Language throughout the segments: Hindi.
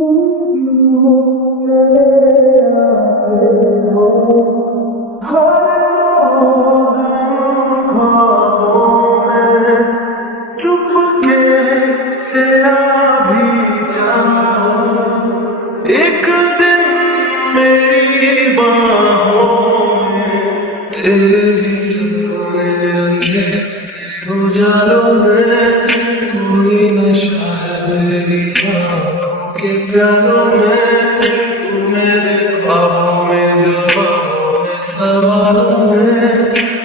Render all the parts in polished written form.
एक दिन मेरी बाहों में तेरी सपने उजालों में कोई नशा है मेरी आँखों के प्यारों में तू मेरे ख्वाबों में जवाबों में सवालों में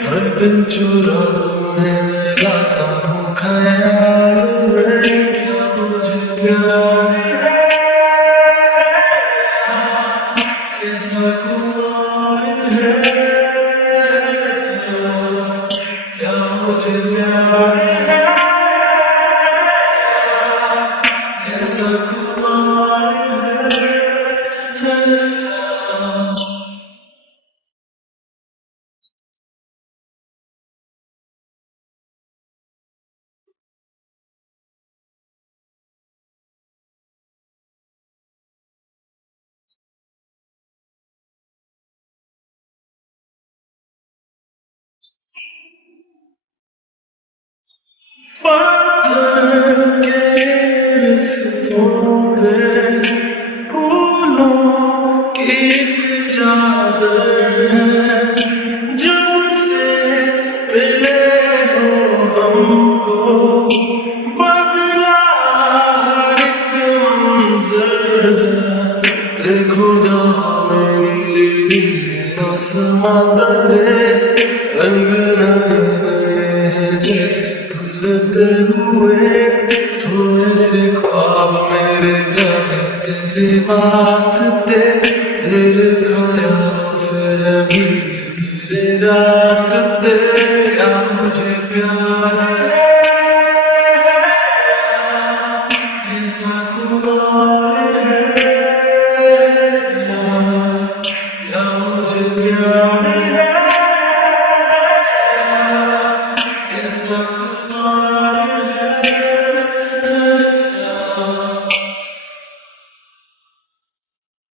हर दिन चुरा मैं लाता हूँ ख्यालों में क्या मुझे प्यार है कैसा खुमार है क्या मुझे प्यार है कैसा खुमार है पत्थर के रिश्तों पे फूलों की एक चादर है जब से मिले हो हमको बदला हर एक मंजर देखो जहाँ नीली आसमान है रंग नए हैं जैसे ढलते हुए सोने से ख्वाब मेरे जागे तेरे वास्ते तेरे ख्यालों से भी मेरे रास्ते क्या मुझे प्यार